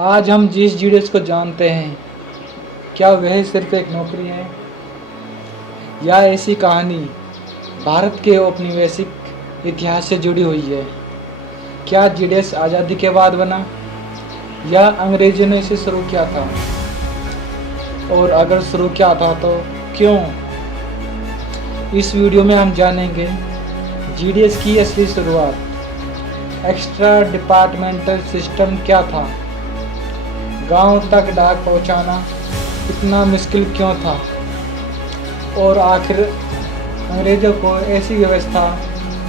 आज हम जिस जीडीएस को जानते हैं, क्या वह सिर्फ एक नौकरी है या ऐसी कहानी भारत के औपनिवेशिक इतिहास से जुड़ी हुई है? क्या जीडीएस आज़ादी के बाद बना या अंग्रेजों ने इसे शुरू किया था? और अगर शुरू किया था तो क्यों? इस वीडियो में हम जानेंगे जीडीएस की असली शुरुआत, एक्स्ट्रा डिपार्टमेंटल सिस्टम क्या था, गांव तक डाक पहुंचाना इतना मुश्किल क्यों था, और आखिर अंग्रेज़ों को ऐसी व्यवस्था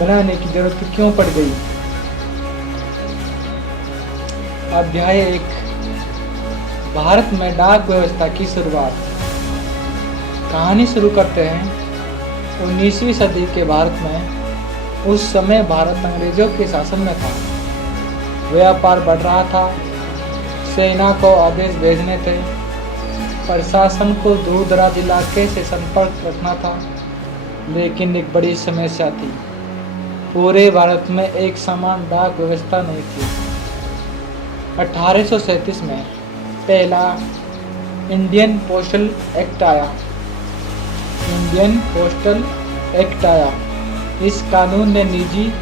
बनाने की जरूरत क्यों पड़ गई। अध्याय 1, भारत में डाक व्यवस्था की शुरुआत। कहानी शुरू करते हैं 19वीं सदी के भारत में। उस समय भारत अंग्रेज़ों के शासन में था। व्यापार बढ़ रहा था, सेना को आदेश भेजने थे, प्रशासन को दूर दराज इलाके से संपर्क रखना था। लेकिन एक बड़ी समस्या थी, पूरे भारत में एक समान डाक व्यवस्था नहीं थी। 1837 में पहला इंडियन पोस्टल एक्ट आया। इस कानून ने निजी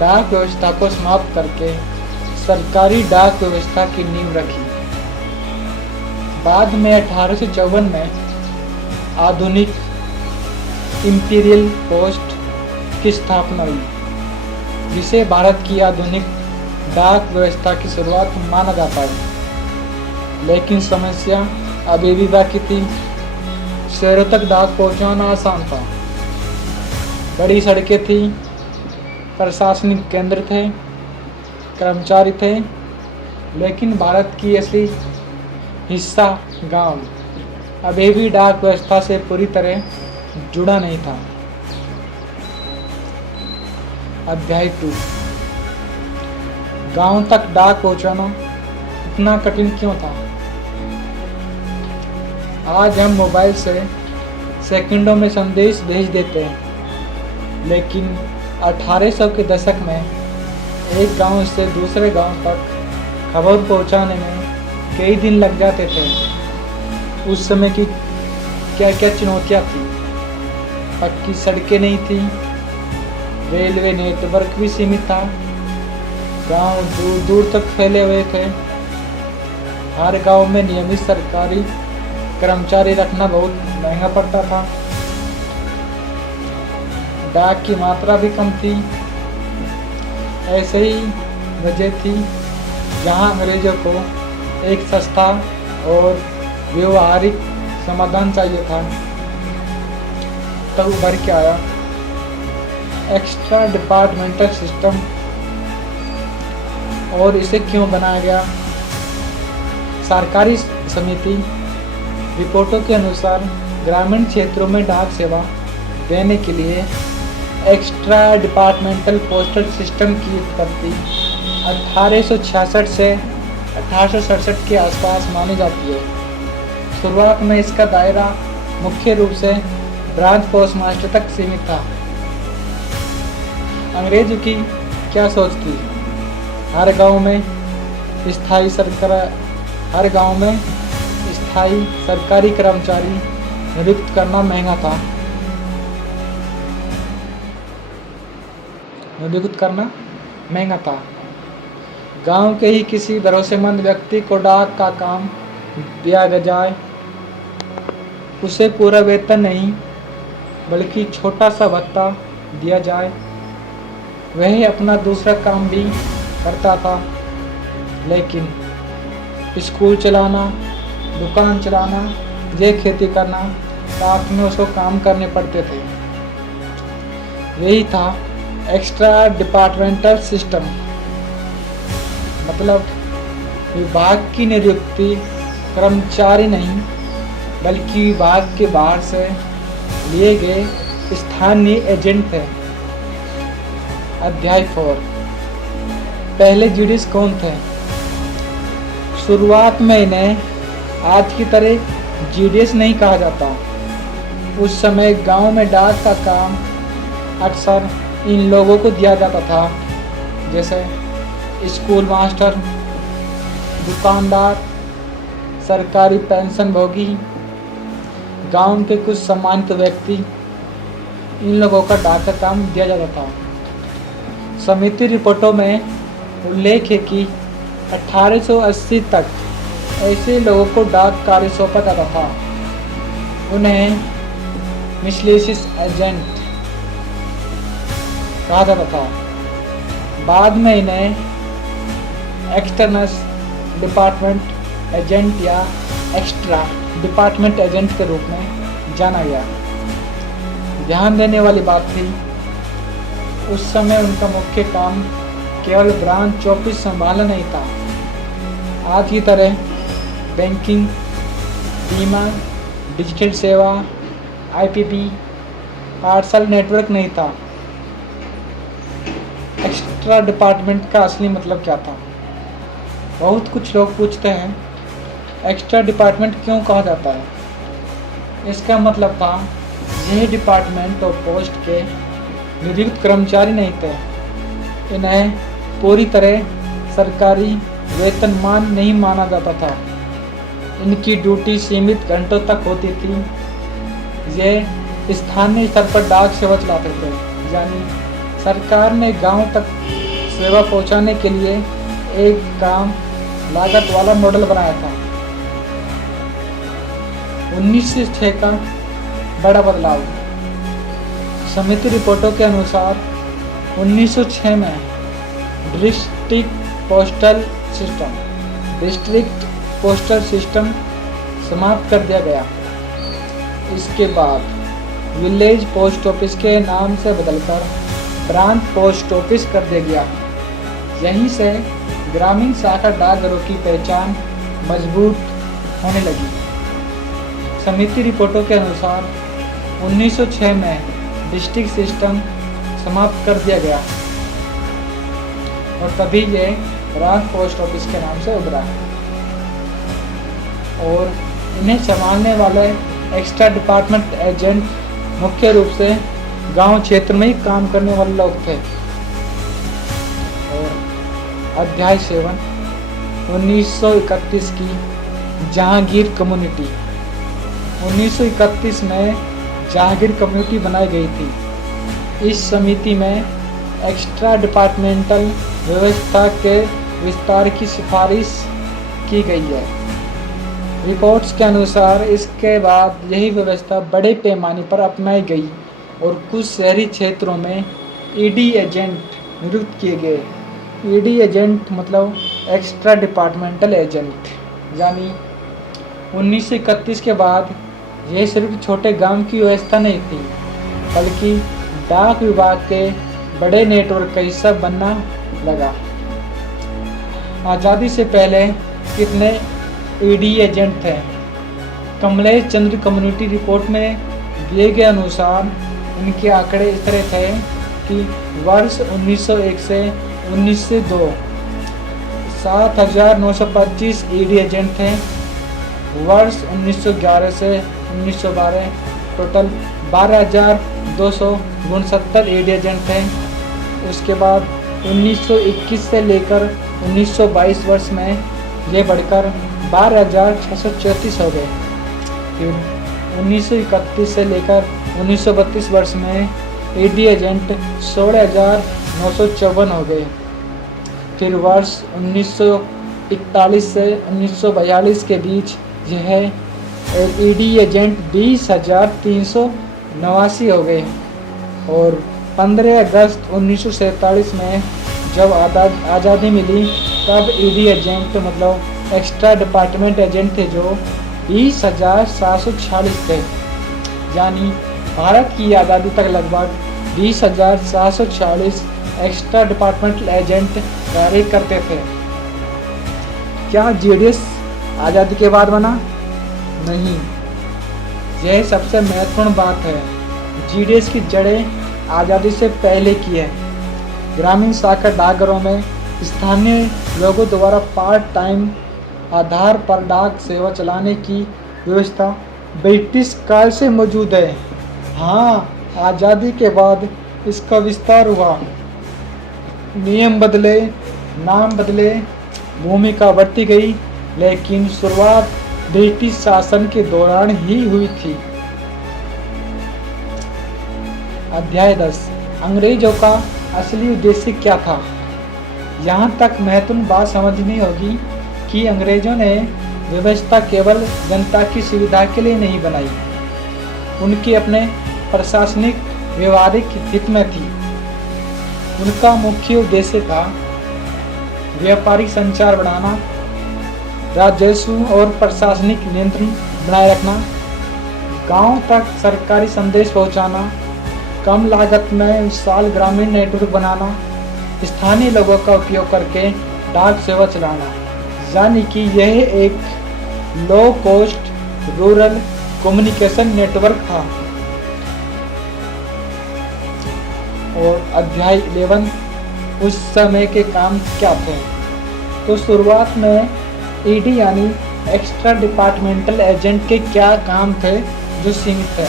डाक व्यवस्था को समाप्त करके सरकारी डाक व्यवस्था की नींव रखी। बाद में 1854 में आधुनिक इंपीरियल पोस्ट की स्थापना हुई, जिसे भारत की आधुनिक डाक व्यवस्था की शुरुआत माना जाता है। लेकिन समस्या अभी भी बाकी थी। शहरों तक डाक पहुंचाना आसान था, बड़ी सड़कें थी, प्रशासनिक केंद्र थे, कर्मचारी थे, लेकिन भारत की असली हिस्सा गांव अभी भी डाक व्यवस्था से पूरी तरह जुड़ा नहीं था। अध्याय 2, गांव तक डाक पहुंचाना इतना कठिन क्यों था? आज हम मोबाइल से सेकंडों में संदेश भेज देते हैं, लेकिन 1800 के दशक में एक गांव से दूसरे गांव तक खबर पहुंचाने में कई दिन लग जाते थे। उस समय की क्या क्या चुनौतियां थी? पक्की सड़कें नहीं थी, रेलवे नेटवर्क भी सीमित था, गांव दूर दूर तक फैले हुए थे, हर गांव में नियमित सरकारी कर्मचारी रखना बहुत महंगा पड़ता था, डाक की मात्रा भी कम थी। ऐसे ही वजह थी जहां अंग्रेजों को एक सस्ता और व्यवहारिक समाधान चाहिए था। तब उभर के आया एक्स्ट्रा डिपार्टमेंटल सिस्टम। और इसे क्यों बनाया गया? सरकारी समिति रिपोर्टों के अनुसार ग्रामीण क्षेत्रों में डाक सेवा देने के लिए एक्स्ट्रा डिपार्टमेंटल पोस्टल सिस्टम की उत्पत्ति 1866 से 1867 के आसपास मानी जाती है। शुरुआत में इसका दायरा मुख्य रूप से ब्रांच पोस्ट मास्टर तक सीमित था। अंग्रेज की क्या सोच थी? हर गांव में स्थायी सरकारी कर्मचारी नियुक्त करना महंगा था। गांव के ही किसी भरोसेमंद व्यक्ति को डाक का काम दिया जाए, उसे पूरा वेतन नहीं बल्कि छोटा सा भत्ता दिया जाए। वह अपना दूसरा काम भी करता था, लेकिन स्कूल चलाना, दुकान चलाना या खेती करना, रात में उसको काम करने पड़ते थे। यही था एक्स्ट्रा डिपार्टमेंटल सिस्टम, मतलब विभाग की नियुक्ति कर्मचारी नहीं बल्कि विभाग के बाहर से लिए गए स्थानीय एजेंट थे। अध्याय 4, पहले जीडीएस कौन थे? शुरुआत में इन्हें आज की तरह जीडीएस नहीं कहा जाता। उस समय गांव में डाक का काम अक्सर इन लोगों को दिया जाता था, जैसे स्कूल मास्टर, दुकानदार, सरकारी पेंशनभोगी, गांव के कुछ सम्मानित व्यक्ति, इन लोगों का डाक का काम दिया जाता था। समिति रिपोर्टों में उल्लेख है कि 1880 तक ऐसे लोगों को डाक कार्य सौंपा जाता था। उन्हें मिसलेशियस एजेंट कहा जाता था। बाद में इन्हें एक्सटर्नस डिपार्टमेंट एजेंट या एक्स्ट्रा डिपार्टमेंट एजेंट के रूप में जाना गया। ध्यान देने वाली बात थी, उस समय उनका मुख्य काम केवल ब्रांच ऑफिस संभालना नहीं था। आज की तरह बैंकिंग, बीमा, डिजिटल सेवा, आईपीपी, पार्सल नेटवर्क नहीं था। एक्स्ट्रा डिपार्टमेंट का असली मतलब क्या था? बहुत कुछ लोग पूछते हैं, एक्स्ट्रा डिपार्टमेंट क्यों कहा जाता है? इसका मतलब था, यह डिपार्टमेंट और पोस्ट के नियुक्त कर्मचारी नहीं थे। इन्हें पूरी तरह सरकारी वेतनमान नहीं माना जाता था। इनकी ड्यूटी सीमित घंटों तक होती थी। ये स्थानीय स्तर पर डाक सेवा चलाते थे, यानी सरकार ने गांव तक सेवा पहुंचाने के लिए एक कम लागत वाला मॉडल बनाया था। 1906 का बड़ा बदलाव। समिति रिपोर्टों के अनुसार 1906 में डिस्ट्रिक्ट पोस्टल सिस्टम समाप्त कर दिया गया। इसके बाद विलेज पोस्ट ऑफिस के नाम से बदलकर ब्रांच पोस्ट ऑफिस कर दिया गया। यहीं से ग्रामीण शाखा डाकघरों की पहचान मजबूत होने लगी। समिति रिपोर्टों के अनुसार 1906 में डिस्ट्रिक्ट सिस्टम समाप्त कर दिया गया और तभी ये ब्रांच पोस्ट ऑफिस के नाम से उभरा। और इन्हें संभालने वाले एक्स्ट्रा डिपार्टमेंट एजेंट मुख्य रूप से गांव क्षेत्र में ही काम करने वाले लोग थे। और अध्याय 7 1931 की जहांगीर कम्युनिटी। 1931 में जहांगीर कम्युनिटी बनाई गई थी। इस समिति में एक्स्ट्रा डिपार्टमेंटल व्यवस्था के विस्तार की सिफारिश की गई है। रिपोर्ट्स के अनुसार इसके बाद यही व्यवस्था बड़े पैमाने पर अपनाई गई और कुछ शहरी क्षेत्रों में ईडी एजेंट नियुक्त किए गए। ईडी एजेंट मतलब एक्स्ट्रा डिपार्टमेंटल एजेंट। यानी 1931 के बाद यह सिर्फ छोटे गांव की व्यवस्था नहीं थी, बल्कि डाक विभाग के बड़े नेटवर्क का हिस्सा बनना लगा। आज़ादी से पहले कितने ईडी एजेंट थे? कमलेश चंद्र कम्युनिटी रिपोर्ट में दिए गए अनुसार इनके आंकड़े इस तरह थे कि वर्ष 1901 से 1902 7,925 ईडी एजेंट थे। वर्ष 1911 से 1912 टोटल 12,269 ईडी एजेंट थे। उसके बाद 1921 से लेकर 1922 वर्ष में ये बढ़कर 12,634 हो गए। फिर 1931 से लेकर 1932 वर्ष में ईडी एजेंट 16,954 हो गए। फिर वर्ष 1941 से 1942 के बीच यह ईडी एजेंट 20,389 हो गए। और 15 अगस्त 1947 में जब आज़ादी मिली तब ईडी एजेंट मतलब एक्स्ट्रा डिपार्टमेंट एजेंट थे जो 20,746 थे। यानी भारत की आज़ादी तक लगभग 20,746 एक्स्ट्रा डिपार्टमेंटल एजेंट कार्य करते थे। क्या जीडीएस आज़ादी के बाद बना? नहीं, यह सबसे महत्वपूर्ण बात है। जीडीएस की जड़ें आज़ादी से पहले की है। ग्रामीण शाखा डाकघरों में स्थानीय लोगों द्वारा पार्ट टाइम आधार पर डाक सेवा चलाने की व्यवस्था ब्रिटिश काल से मौजूद है। हाँ, आज़ादी के बाद इसका विस्तार हुआ, नियम बदले, नाम बदले, भूमिका बढ़ती गई, लेकिन शुरुआत ब्रिटिश शासन के दौरान ही हुई थी। अध्याय 10 अंग्रेजों का असली उद्देश्य क्या था। यहाँ तक महत्वपूर्ण बात समझनी होगी कि अंग्रेजों ने व्यवस्था केवल जनता की सुविधा के लिए नहीं बनाई, उनके अपने प्रशासनिक व्यवहारिक हित में थी। उनका मुख्य उद्देश्य था व्यापारिक संचार बढ़ाना, राजस्व और प्रशासनिक नियंत्रण बनाए रखना, गांव तक सरकारी संदेश पहुंचाना, कम लागत में विशाल ग्रामीण नेटवर्क बनाना, स्थानीय लोगों का उपयोग करके डाक सेवा चलाना, यानी कि यह एक low cost rural communication network था। और अध्याय 11 उस समय के काम क्या थे। तो शुरुआत में ईडी यानी एक्स्ट्रा डिपार्टमेंटल एजेंट के क्या काम थे जो सीमित थे।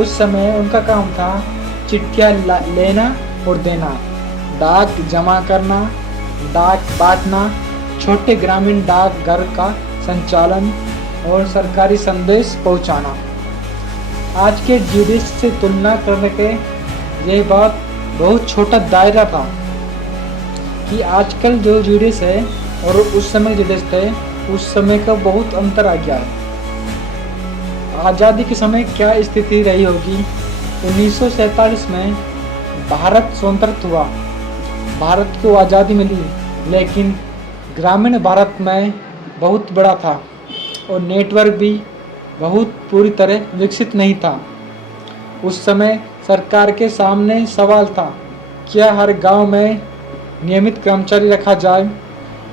उस समय उनका काम था चिट्ठियाँ लेना और देना, डाक जमा करना, डाक बांटना, छोटे ग्रामीण डाक घर का संचालन और सरकारी संदेश पहुंचाना। आज के जीडीएस से तुलना करने के यह बात बहुत छोटा दायरा था कि आजकल जो जीडीएस है और उस समय जीडीएस थे, उस समय का बहुत अंतर आ गया है। आज़ादी के समय क्या स्थिति रही होगी। 1947 में भारत स्वतंत्र हुआ, भारत को आज़ादी मिली, लेकिन ग्रामीण भारत में बहुत बड़ा था और नेटवर्क भी बहुत पूरी तरह विकसित नहीं था। उस समय सरकार के सामने सवाल था, क्या हर गांव में नियमित कर्मचारी रखा जाए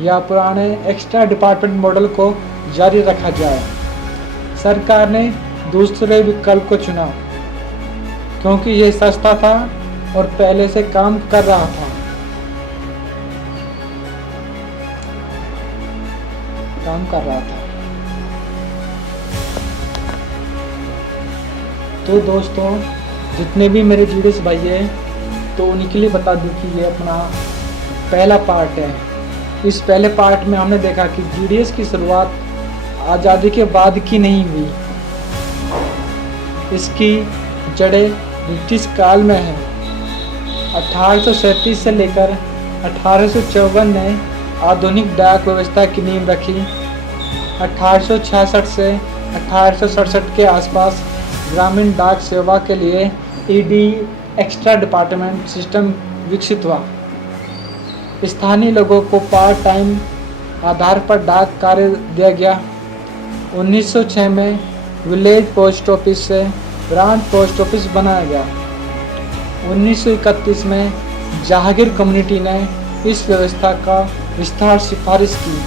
या पुराने एक्स्ट्रा डिपार्टमेंट मॉडल को जारी रखा जाए। सरकार ने दूसरे विकल्प को चुना क्योंकि यह सस्ता था और पहले से काम कर रहा था। तो दोस्तों, जितने भी मेरे जीडीएस भाई हैं, तो उनके लिए बता दूं कि ये अपना पहला पार्ट है। इस पहले पार्ट में हमने देखा कि जीडीएस की शुरुआत आज़ादी के बाद की नहीं हुई, इसकी जड़ें ब्रिटिश काल में हैं। 1837 से लेकर 1854 ने आधुनिक डाक व्यवस्था की नींव रखी। 1866 से 1867 के आसपास ग्रामीण डाक सेवा के लिए ईडी एक्स्ट्रा डिपार्टमेंट सिस्टम विकसित हुआ। स्थानीय लोगों को पार्ट टाइम आधार पर डाक कार्य दिया गया। 1906 में विलेज पोस्ट ऑफिस से ब्रांच पोस्ट ऑफिस बनाया गया। 1931 में जहांगीर कम्युनिटी ने इस व्यवस्था का विस्तार सिफारिश की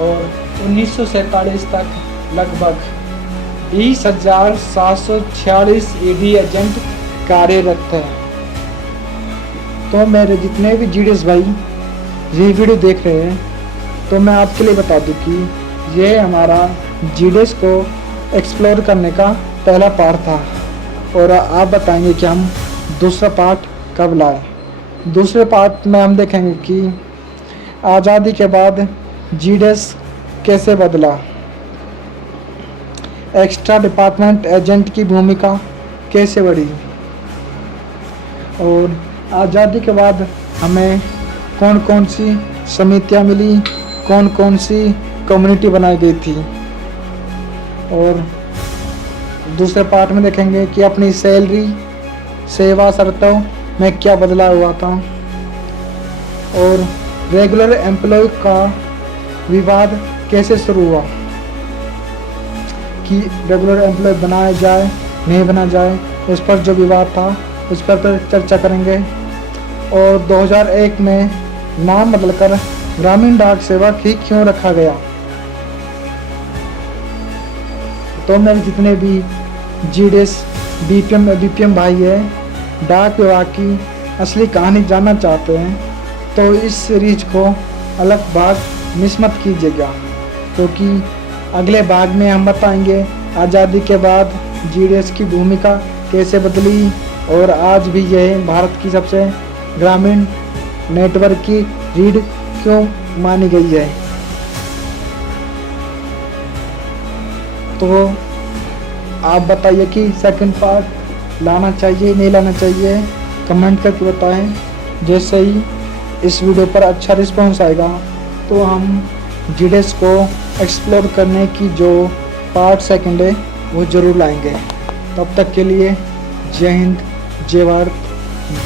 और 1947 तक लगभग 20,746 ईडी एजेंट कार्यरत थे। तो मेरे जितने भी जीडीएस भाई ये वीडियो देख रहे हैं, तो मैं आपके लिए बता दूं कि ये हमारा जीडीएस को एक्सप्लोर करने का पहला पार्ट था और आप बताएंगे कि हम दूसरा पार्ट कब लाए। दूसरे पार्ट में हम देखेंगे कि आज़ादी के बाद जीडीएस कैसे बदला, एक्स्ट्रा डिपार्टमेंट एजेंट की भूमिका कैसे बढ़ी और आज़ादी के बाद हमें कौन कौन सी समितियां मिली, कौन कौन सी कम्युनिटी बनाई गई थी। और दूसरे पार्ट में देखेंगे कि अपनी सैलरी सेवा शर्तों में क्या बदलाव हुआ था और रेगुलर एम्प्लॉय का विवाद कैसे शुरू हुआ कि रेगुलर एम्प्लॉय बनाया जाए नहीं बनाया जाए, उस पर जो विवाद था उस पर चर्चा करेंगे। और 2001 में नाम बदलकर ग्रामीण डाक सेवा ही क्यों रखा गया। तो मेरे जितने भी जीडीएस बीपीएम भाई है, डाक विभाग की असली कहानी जानना चाहते हैं, तो इस सीरीज को अलग भाग मिस मत कीजिएगा, क्योंकि अगले भाग में हम बताएंगे आज़ादी के बाद जीडीएस की भूमिका कैसे बदली और आज भी यह भारत की सबसे ग्रामीण नेटवर्क की रीढ़ क्यों मानी गई है। तो आप बताइए कि सेकंड पार्ट लाना चाहिए नहीं लाना चाहिए, कमेंट करके बताएं। जैसे ही इस वीडियो पर अच्छा रिस्पांस आएगा तो हम जीडीएस को एक्सप्लोर करने की जो पार्ट सेकंड है वो ज़रूर लाएंगे। तब तक के लिए जय हिंद, जय भारत,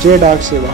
जय डाक सेवा।